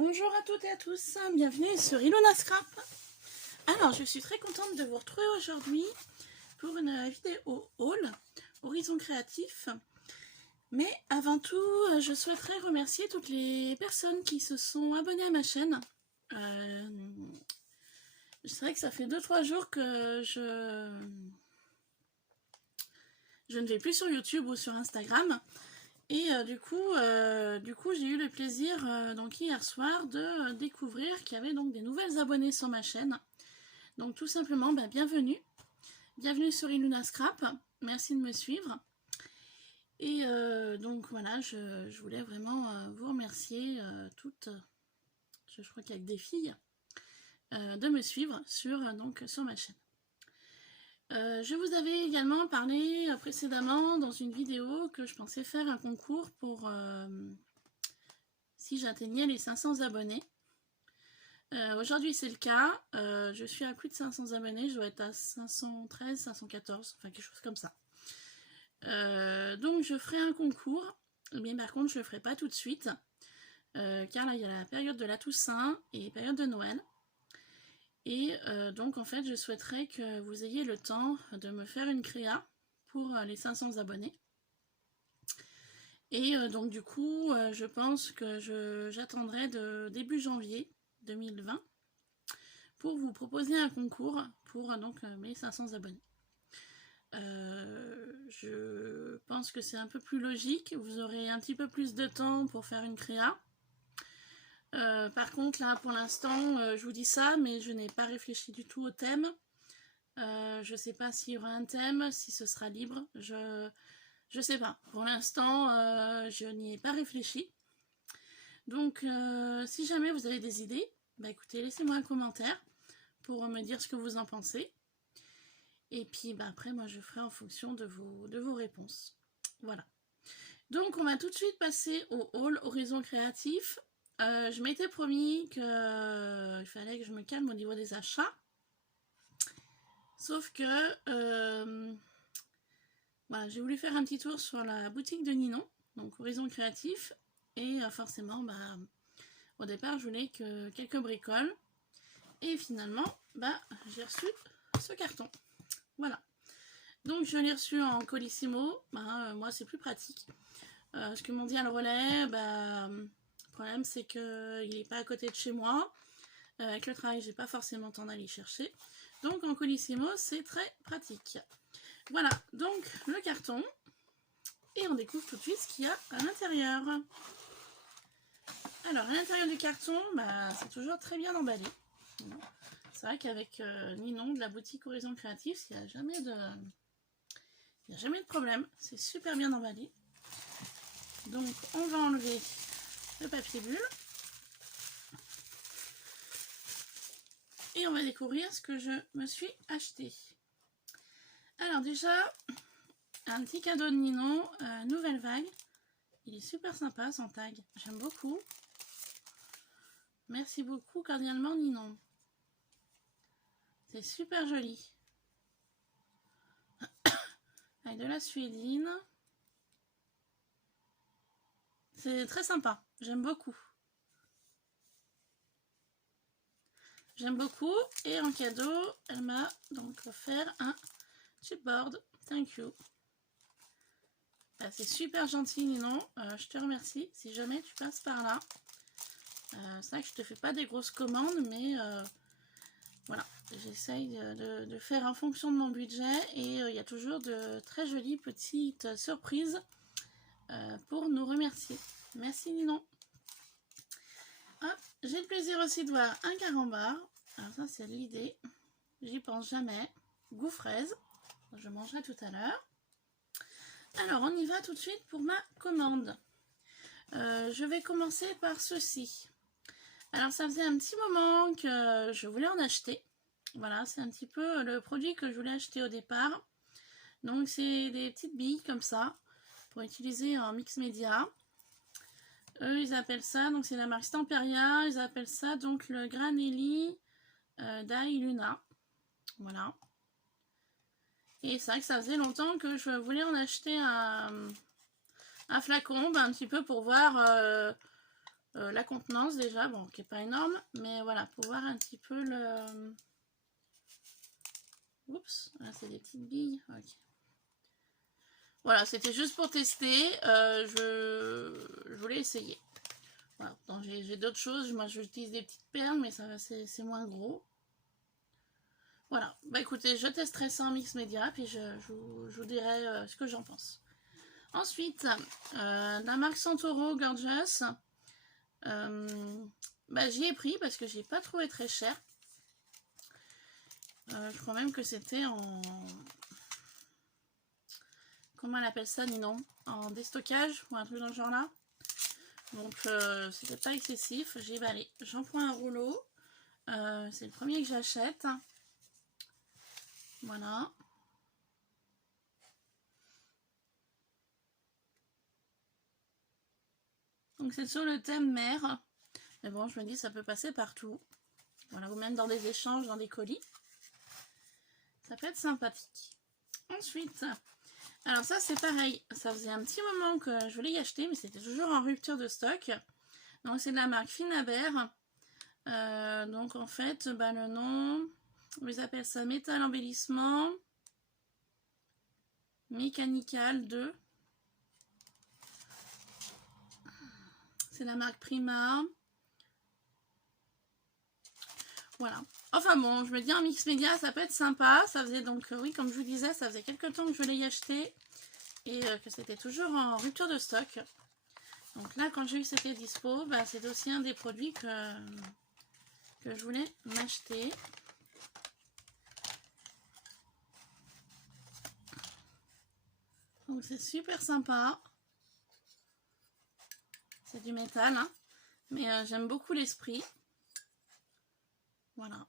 Bonjour à toutes et à tous, bienvenue sur Ilona Scrap. Alors, je suis très contente de vous retrouver aujourd'hui pour une vidéo haul Horizon Créatif. Mais avant tout, je souhaiterais remercier toutes les personnes qui se sont abonnées à ma chaîne. C'est vrai que ça fait 2-3 jours que je ne vais plus sur YouTube ou sur Instagram. Et du coup j'ai eu le plaisir donc hier soir de découvrir qu'il y avait donc des nouvelles abonnés sur ma chaîne. Donc tout simplement, bienvenue. Bienvenue sur Ilona Scrap. Merci de me suivre. Et donc voilà, je voulais vraiment vous remercier toutes, je crois qu'il y a que des filles, de me suivre sur ma chaîne. Je vous avais également parlé précédemment dans une vidéo que je pensais faire un concours pour si j'atteignais les 500 abonnés. Aujourd'hui c'est le cas, je suis à plus de 500 abonnés, je dois être à 513, 514, enfin quelque chose comme ça. Donc je ferai un concours, mais par contre je le ferai pas tout de suite, car là il y a la période de la Toussaint et la période de Noël. Et donc en fait je souhaiterais que vous ayez le temps de me faire une créa pour les 500 abonnés. Et donc du coup je pense que j'attendrai de début janvier 2020 pour vous proposer un concours pour mes 500 abonnés. Je pense que c'est un peu plus logique, vous aurez un petit peu plus de temps pour faire une créa. Par contre là pour l'instant je vous dis ça, mais je n'ai pas réfléchi du tout au thème. Je sais pas s'il y aura un thème, si ce sera libre, je sais pas. Pour l'instant je n'y ai pas réfléchi. Donc si jamais vous avez des idées, écoutez, laissez-moi un commentaire pour me dire ce que vous en pensez. Et puis après moi je ferai en fonction de vos réponses. Voilà. Donc on va tout de suite passer au haul Horizon Créatif. Je m'étais promis qu'il fallait que je me calme au niveau des achats. Sauf que voilà, j'ai voulu faire un petit tour sur la boutique de Ninon, donc Horizon Créatif. Et forcément, au départ, je voulais que quelques bricoles. Et finalement, j'ai reçu ce carton. Voilà. Donc je l'ai reçu en colissimo. Moi, c'est plus pratique. Ce que m'ont dit à le relais, le problème c'est qu'il n'est pas à côté de chez moi. Avec le travail, j'ai pas forcément le temps d'aller chercher. Donc en colissimo, c'est très pratique. Voilà, donc le carton. Et on découvre tout de suite ce qu'il y a à l'intérieur. Alors à l'intérieur du carton, c'est toujours très bien emballé. C'est vrai qu'avec Ninon de la boutique Horizon Créatif, il n'y a jamais de problème. C'est super bien emballé. Donc on va enlever le papier bulle. Et on va découvrir ce que je me suis acheté. Alors déjà, un petit cadeau de Ninon, Nouvelle Vague. Il est super sympa son tag, j'aime beaucoup. Merci beaucoup cordialement Ninon. C'est super joli. Avec de la suédine. C'est très sympa, j'aime beaucoup. J'aime beaucoup. Et en cadeau, elle m'a donc offert un chipboard. Thank you. C'est super gentil Ninon. Je te remercie si jamais tu passes par là. C'est vrai que je te fais pas des grosses commandes, mais voilà, j'essaye de faire en fonction de mon budget. Et il y a toujours de très jolies petites surprises pour nous remercier. Merci Ninon. J'ai le plaisir aussi de voir un carambar. Alors ça c'est l'idée, j'y pense jamais. Goût fraise, je mangerai tout à l'heure. Alors on y va tout de suite pour ma commande. Je vais commencer par ceci. Alors ça faisait un petit moment que je voulais en acheter. Voilà, c'est un petit peu le produit que je voulais acheter au départ. Donc c'est des petites billes comme ça pour utiliser en mix média. Eux ils appellent ça, donc c'est la marque Stamperia, ils appellent ça donc le Granelli Dai Luna. Voilà. Et c'est vrai que ça faisait longtemps que je voulais en acheter un flacon, un petit peu pour voir la contenance déjà, bon, qui n'est pas énorme, mais voilà, pour voir un petit peu le... Oups, là c'est des petites billes, ok. Voilà, c'était juste pour tester, je voulais essayer. Voilà, j'ai d'autres choses, moi j'utilise des petites perles, mais c'est moins gros. Voilà, bah écoutez, je testerai ça en mix média, puis je vous dirai ce que j'en pense. Ensuite, la marque Santoro Gorgeous, bah, j'y ai pris parce que j'ai pas trouvé très cher. Je crois même que c'était en... Comment on appelle ça, Ninon? En déstockage ou un truc dans ce genre là. Donc c'était pas excessif. J'ai dit, bah, allez, j'en prends un rouleau. C'est le premier que j'achète. Voilà. Donc c'est sur le thème mer. Mais bon, je me dis ça peut passer partout. Voilà, ou même dans des échanges, dans des colis. Ça peut être sympathique. Ensuite, alors ça c'est pareil. Ça faisait un petit moment que je voulais y acheter, mais c'était toujours en rupture de stock. Donc c'est de la marque Finaber. Donc en fait, bah, le nom, ils appellent ça métal embellissement mécanical 2. C'est la marque Prima. Voilà. Enfin bon, je me dis en mix média, ça peut être sympa. Ça faisait donc, oui, comme je vous disais, ça faisait quelques temps que je voulais y acheter. Et que c'était toujours en rupture de stock. Donc là, quand j'ai eu c'était dispo, bah, c'est aussi un des produits que je voulais m'acheter. Donc c'est super sympa. C'est du métal, hein. Mais j'aime beaucoup l'esprit. Voilà.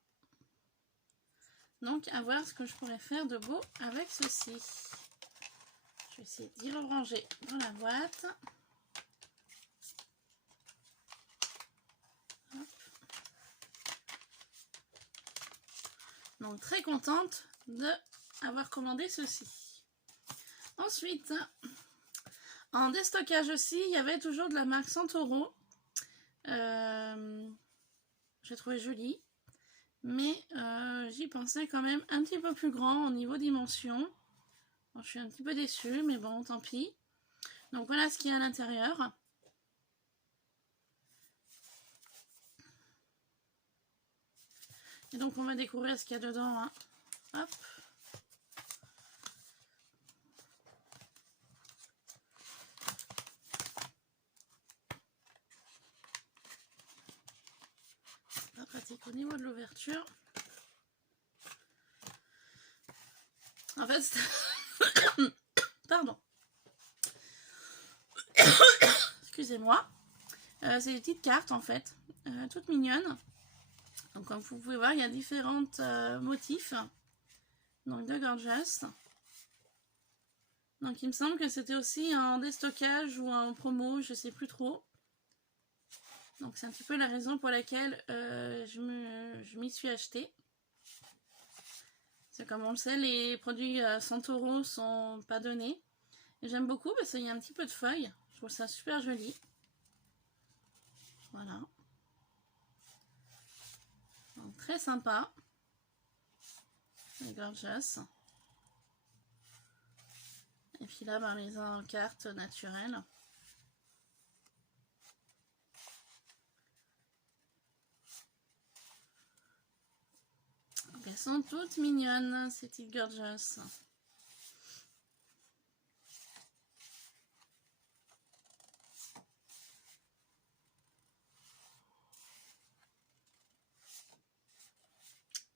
Donc à voir ce que je pourrais faire de beau avec ceci. Je vais essayer d'y ranger dans la boîte. Hop. Donc très contente d'avoir commandé ceci. Ensuite, en déstockage aussi, il y avait toujours de la marque Santoro. J'ai trouvé joli. Mais j'y pensais quand même un petit peu plus grand au niveau dimension. Bon, je suis un petit peu déçue, mais bon, tant pis. Donc voilà ce qu'il y a à l'intérieur. Et donc on va découvrir ce qu'il y a dedans, hein. Hop. Pas pratique au niveau de l'ouverture. En fait, pardon. Excusez-moi. C'est des petites cartes en fait, toutes mignonnes. Donc comme vous pouvez voir, il y a différents motifs. Donc de Gorgeous. Donc il me semble que c'était aussi en déstockage ou en promo, je sais plus trop. Donc c'est un petit peu la raison pour laquelle je m'y suis achetée. C'est comme on le sait, les produits Santoro sont pas donnés. Et j'aime beaucoup parce qu'il y a un petit peu de feuilles. Je trouve ça super joli. Voilà. Donc très sympa. Les Gorgeous. Et puis là, ben, les en cartes naturelles. Donc, elles sont toutes mignonnes, ces petites Gorgeous.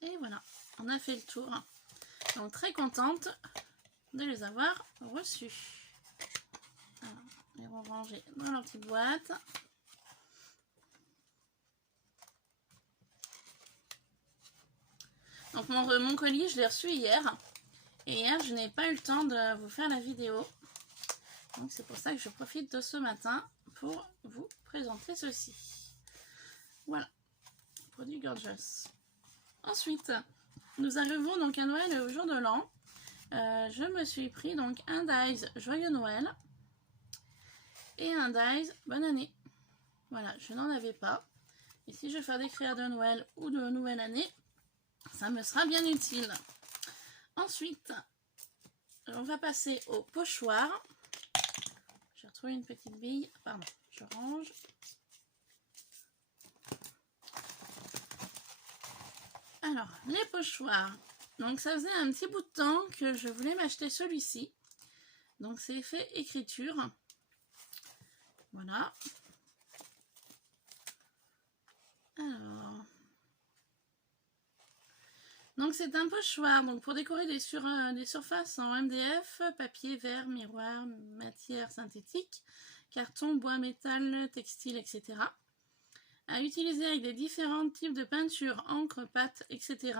Et voilà, on a fait le tour. Donc très contente de les avoir reçus. Alors, les ranger dans leur petite boîte. Donc mon colis, je l'ai reçu hier. Et hier, je n'ai pas eu le temps de vous faire la vidéo. Donc c'est pour ça que je profite de ce matin pour vous présenter ceci. Voilà, produit Gorgeous. Ensuite, nous arrivons donc à Noël et au jour de l'an. Je me suis pris donc un Dies Joyeux Noël et un Dies Bonne Année. Voilà, je n'en avais pas. Et si je vais faire des créas de Noël ou de nouvelle année, ça me sera bien utile. Ensuite, on va passer au pochoir. J'ai retrouvé une petite bille. Pardon, je range. Alors, les pochoirs. Donc, ça faisait un petit bout de temps que je voulais m'acheter celui-ci. Donc, c'est fait écriture. Voilà. Alors. Donc, c'est un pochoir. Donc, pour décorer des surfaces en MDF, papier, verre, miroir, matière synthétique, carton, bois, métal, textile, etc. À utiliser avec des différents types de peinture, encre, pâte, etc.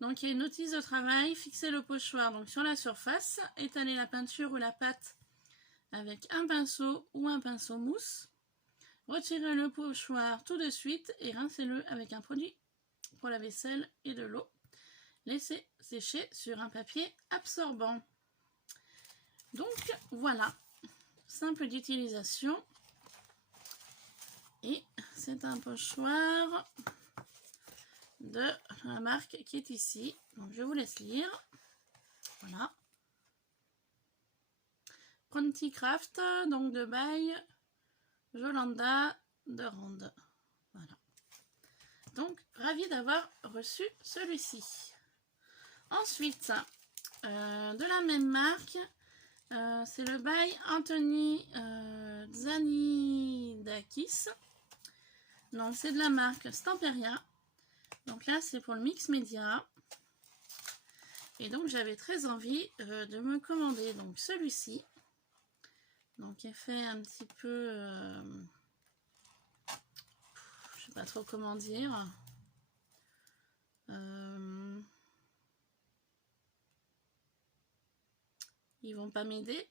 Donc il y a une notice de travail, fixer le pochoir donc sur la surface, étaler la peinture ou la pâte avec un pinceau ou un pinceau mousse, retirer le pochoir tout de suite et rincez-le avec un produit pour la vaisselle et de l'eau. Laissez sécher sur un papier absorbant. Donc voilà, simple d'utilisation. Et c'est un pochoir de la marque qui est ici. Donc je vous laisse lire. Voilà. Pronti Craft, donc de by Jolanda de Ronde. Voilà. Donc ravi d'avoir reçu celui-ci. Ensuite, de la même marque, c'est le by Anthony Zanidakis. Donc c'est de la marque Stamperia. Donc là c'est pour le mix média. Et donc j'avais très envie de me commander donc celui-ci. Donc il est fait un petit peu, je sais pas trop comment dire. Ils vont pas m'aider.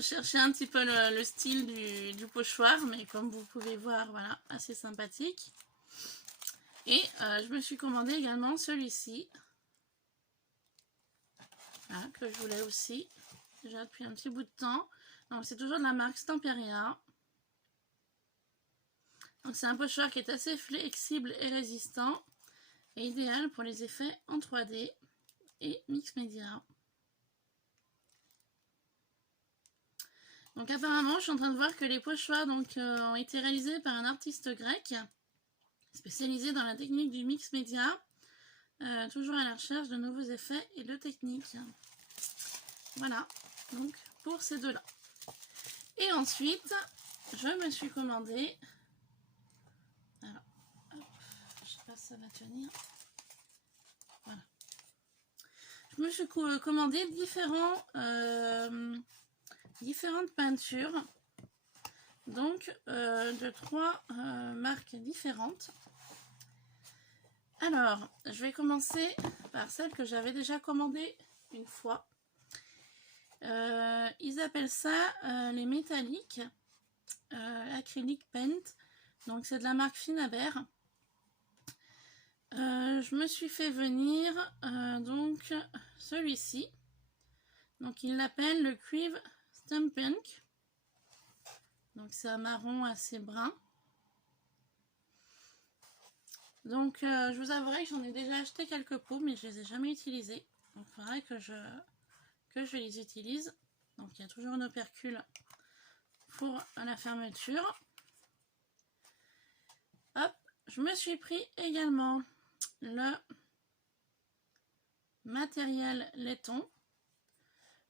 Chercher un petit peu le style du pochoir, mais comme vous pouvez voir, voilà, assez sympathique. Et je me suis commandé également celui-ci, voilà, que je voulais aussi déjà depuis un petit bout de temps. Donc c'est toujours de la marque Stamperia. Donc c'est un pochoir qui est assez flexible et résistant et idéal pour les effets en 3D et mix média. Donc apparemment, je suis en train de voir que les pochoirs ont été réalisés par un artiste grec spécialisé dans la technique du mix média, toujours à la recherche de nouveaux effets et de techniques. Voilà, donc pour ces deux-là. Et ensuite, je me suis commandé, alors, hop, je sais pas si ça va tenir. Voilà. Je me suis commandé différentes peintures, donc de 3 marques différentes. Alors, je vais commencer par celle que j'avais déjà commandée une fois. Ils appellent ça les métalliques acrylic paint. Donc c'est de la marque Finaber. Je me suis fait venir donc celui-ci. Donc il l'appelle le cuivre Stampunk. Donc c'est un marron assez brun. Donc je vous avouerai que j'en ai déjà acheté quelques pots, mais je les ai jamais utilisés. Donc il faudrait que je les utilise. Donc il y a toujours un opercule pour la fermeture. Hop, je me suis pris également le matériel laiton.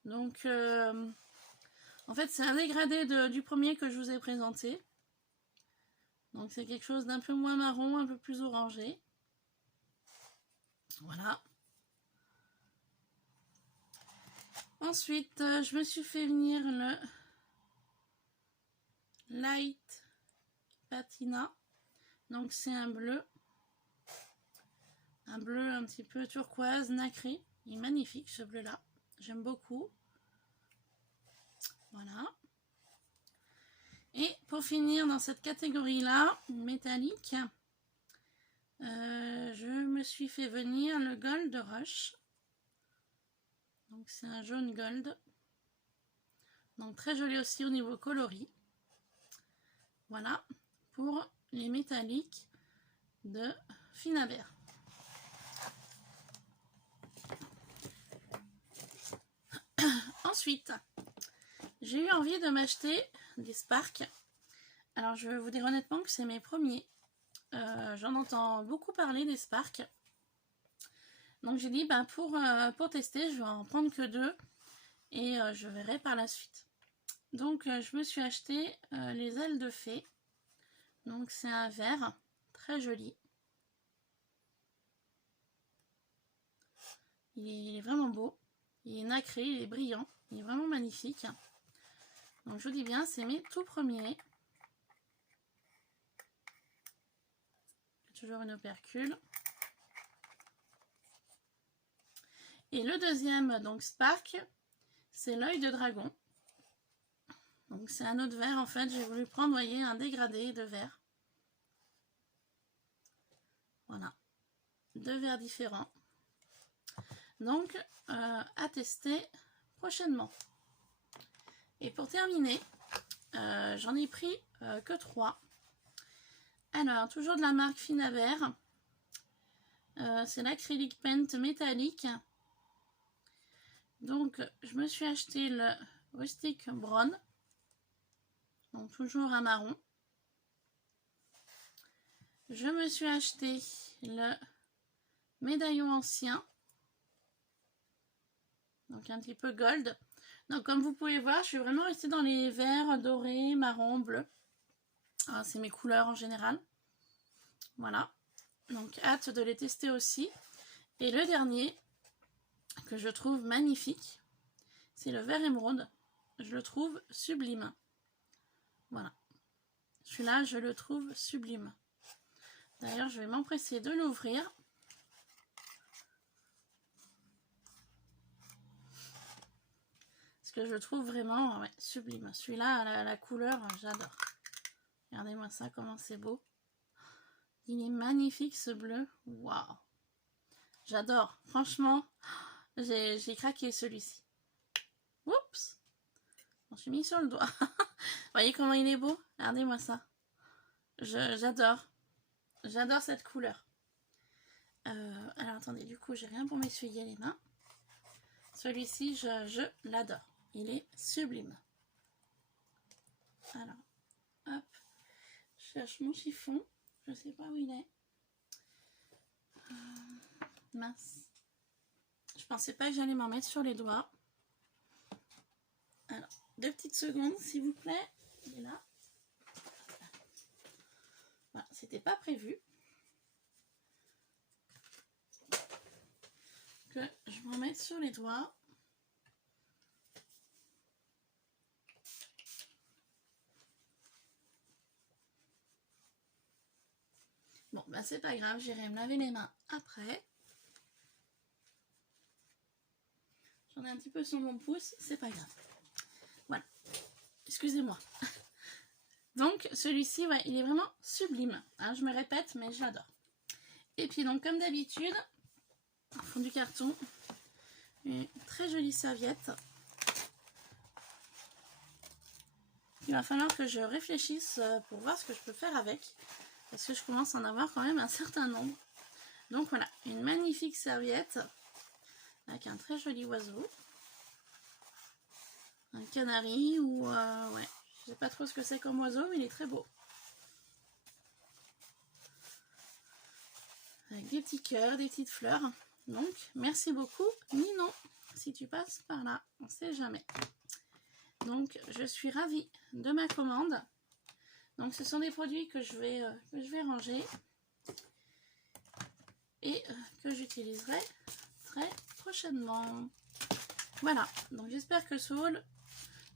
Donc en fait c'est un dégradé du premier que je vous ai présenté. Donc c'est quelque chose d'un peu moins marron, un peu plus orangé. Voilà. Ensuite, je me suis fait venir le Light Patina. Donc c'est un bleu un petit peu turquoise, nacré. Il est magnifique ce bleu là, j'aime beaucoup. Voilà. Et pour finir dans cette catégorie là, métallique, je me suis fait venir le Gold Rush. Donc c'est un jaune gold. Donc très joli aussi au niveau coloris. Voilà pour les métalliques de Finabert. Ensuite, j'ai eu envie de m'acheter des Spark. Alors je vais vous dire honnêtement que c'est mes premiers. J'en entends beaucoup parler des Spark. Donc j'ai dit pour tester, je vais en prendre que 2 et je verrai par la suite. Donc je me suis acheté les ailes de fée. Donc c'est un vert très joli. Il est vraiment beau. Il est nacré, il est brillant. Il est vraiment magnifique. Donc je vous dis bien, c'est mes tout premiers. Toujours une opercule. Et le deuxième, donc Spark, c'est l'œil de dragon. Donc c'est un autre vert en fait. J'ai voulu prendre, vous voyez, un dégradé de vert. Voilà. 2 verres différents. Donc à tester prochainement. Et pour terminer, j'en ai pris que 3. Alors, toujours de la marque Finabert. C'est l'acrylic paint métallique. Donc, je me suis acheté le Rustic Brown. Donc, toujours un marron. Je me suis acheté le médaillon ancien. Donc, un petit peu gold. Donc, comme vous pouvez voir, je suis vraiment restée dans les verts, dorés, marron, bleu. C'est mes couleurs en général. Voilà. Donc, hâte de les tester aussi. Et le dernier, que je trouve magnifique, c'est le vert émeraude. Je le trouve sublime. Voilà. Celui-là, je le trouve sublime. D'ailleurs, je vais m'empresser de l'ouvrir. Parce que je le trouve vraiment sublime. Celui-là, la couleur, j'adore. Regardez-moi ça, comment c'est beau. Il est magnifique ce bleu. Waouh. J'adore. Franchement, j'ai craqué celui-ci. Oups. Je m'en suis mis sur le doigt. Vous voyez comment il est beau? Regardez-moi ça. J'adore. J'adore cette couleur. Alors attendez, du coup, j'ai rien pour m'essuyer les mains. Celui-ci, je l'adore. Il est sublime. Alors, hop. Je cherche mon chiffon. Je sais pas où il est. Mince. Je pensais pas que j'allais m'en mettre sur les doigts. Alors, 2 petites secondes, s'il vous plaît. Il est là. Voilà, c'était pas prévu. Que je m'en mette sur les doigts. Bon, bah c'est pas grave, j'irai me laver les mains après. J'en ai un petit peu sur mon pouce, c'est pas grave. Voilà. Excusez-moi. Donc, celui-ci, ouais, il est vraiment sublime. Hein, je me répète, mais j'adore. Et puis, donc, comme d'habitude, au fond du carton, une très jolie serviette. Il va falloir que je réfléchisse pour voir ce que je peux faire avec. Parce que je commence à en avoir quand même un certain nombre. Donc voilà, une magnifique serviette avec un très joli oiseau. Un canari ou... ouais, je sais pas trop ce que c'est comme oiseau, mais il est très beau. Avec des petits cœurs, des petites fleurs. Donc, merci beaucoup, Ninon, si tu passes par là, on ne sait jamais. Donc, je suis ravie de ma commande. Donc, ce sont des produits que je vais ranger et que j'utiliserai très prochainement. Voilà, donc j'espère que ce haul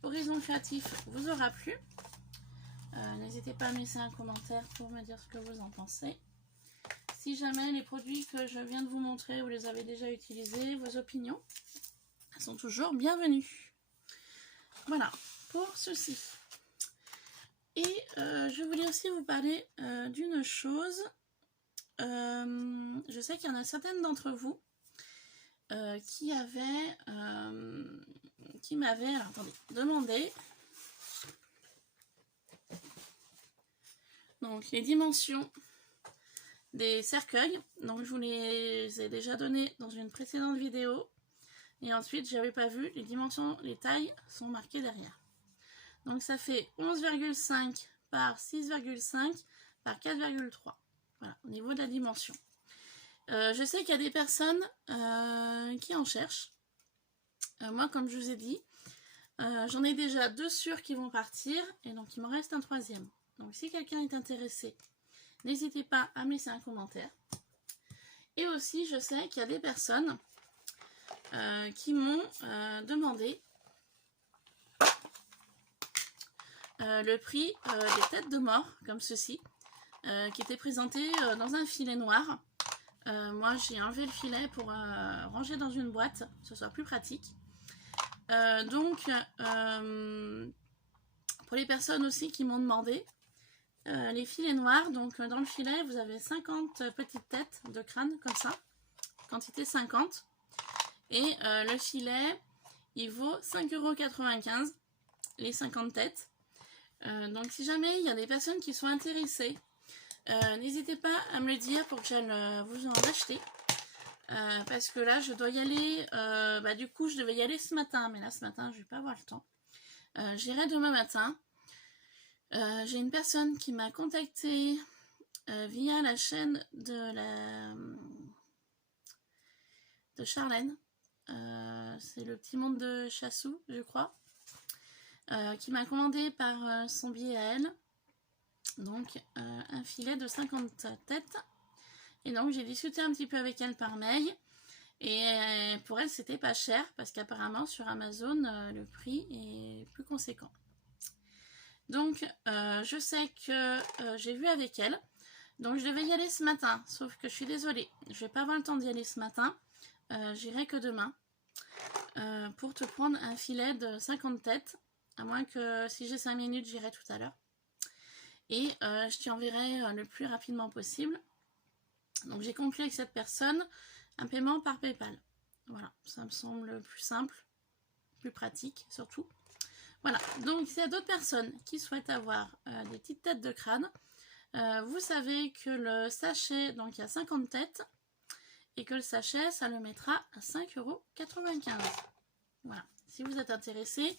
Horizon Créatif vous aura plu. N'hésitez pas à me laisser un commentaire pour me dire ce que vous en pensez. Si jamais les produits que je viens de vous montrer, vous les avez déjà utilisés, vos opinions sont toujours bienvenues. Voilà, pour ceci. Et je voulais aussi vous parler d'une chose. Je sais qu'il y en a certaines d'entre vous qui m'avaient demandé donc les dimensions des cercueils. Donc je vous les ai déjà données dans une précédente vidéo. Et ensuite, j'avais pas vu, les dimensions, les tailles sont marquées derrière. Donc ça fait 11,5 par 6,5 par 4,3. Voilà, au niveau de la dimension. Je sais qu'il y a des personnes qui en cherchent. Moi, comme je vous ai dit, j'en ai déjà 2 sûrs qui vont partir. Et donc, il m'en reste un 3e. Donc, si quelqu'un est intéressé, n'hésitez pas à me laisser un commentaire. Et aussi, je sais qu'il y a des personnes qui m'ont demandé le prix des têtes de mort, comme ceci, qui était présenté dans un filet noir. Moi, j'ai enlevé le filet pour ranger dans une boîte, que ce soit plus pratique. Pour les personnes aussi qui m'ont demandé, les filets noirs, donc dans le filet, vous avez 50 petites têtes de crâne, comme ça, quantité 50. Et le filet, il vaut 5,95 € les 50 têtes. Donc si jamais il y a des personnes qui sont intéressées, n'hésitez pas à me le dire pour que j'aille vous en acheter. Parce que là je dois y aller, du coup je devais y aller ce matin, mais là ce matin je vais pas avoir le temps. J'irai demain matin. J'ai une personne qui m'a contacté via la chaîne de Charlène. C'est le petit monde de Chassou, je crois. Qui m'a commandé par son biais à elle. Donc un filet de 50 têtes. Et donc j'ai discuté un petit peu avec elle par mail. Et pour elle c'était pas cher. Parce qu'apparemment sur Amazon le prix est plus conséquent. Donc je sais que j'ai vu avec elle. Donc je devais y aller ce matin. Sauf que je suis désolée. Je vais pas avoir le temps d'y aller ce matin. J'irai que demain. Pour te prendre un filet de 50 têtes. À moins que si j'ai 5 minutes, j'irai tout à l'heure. Et je t'y enverrai le plus rapidement possible. Donc j'ai conclu avec cette personne un paiement par PayPal. Voilà, ça me semble plus simple, plus pratique surtout. Voilà, donc s'il y a d'autres personnes qui souhaitent avoir des petites têtes de crâne, vous savez que le sachet, donc il y a 50 têtes, et que le sachet, ça le mettra à 5,95 €. Voilà, si vous êtes intéressé.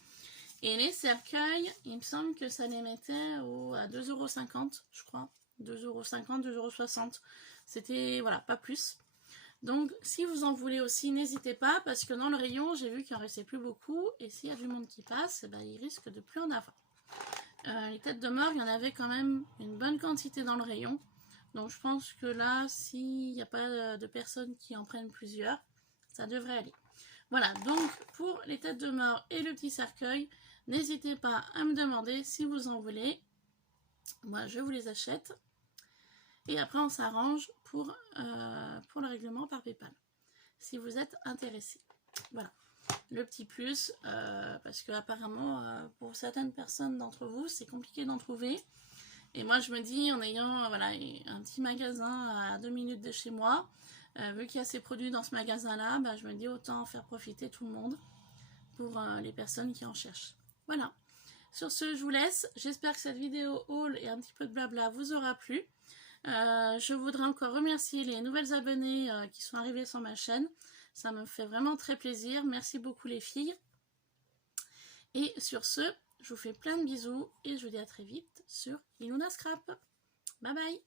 Et les cercueils, il me semble que ça les mettait à 2,50 €, je crois. 2,50 €, 2,60 €. C'était, voilà, pas plus. Donc, si vous en voulez aussi, n'hésitez pas, parce que dans le rayon, j'ai vu qu'il en restait plus beaucoup. Et s'il y a du monde qui passe, il risque de plus en avoir. Les têtes de mort, il y en avait quand même une bonne quantité dans le rayon. Donc, je pense que là, s'il n'y a pas de personnes qui en prennent plusieurs, ça devrait aller. Voilà, donc pour les têtes de mort et le petit cercueil, n'hésitez pas à me demander si vous en voulez. Moi, je vous les achète. Et après, on s'arrange pour le règlement par PayPal. Si vous êtes intéressé. Voilà. Le petit plus, parce que apparemment, pour certaines personnes d'entre vous, c'est compliqué d'en trouver. Et moi, je me dis, en ayant voilà, un petit magasin à 2 minutes de chez moi, vu qu'il y a ces produits dans ce magasin-là, je me dis autant faire profiter tout le monde pour les personnes qui en cherchent. Voilà. Sur ce, je vous laisse. J'espère que cette vidéo haul et un petit peu de blabla vous aura plu. Je voudrais encore remercier les nouvelles abonnées qui sont arrivées sur ma chaîne. Ça me fait vraiment très plaisir. Merci beaucoup les filles. Et sur ce, je vous fais plein de bisous et je vous dis à très vite sur Iluna Scrap. Bye bye.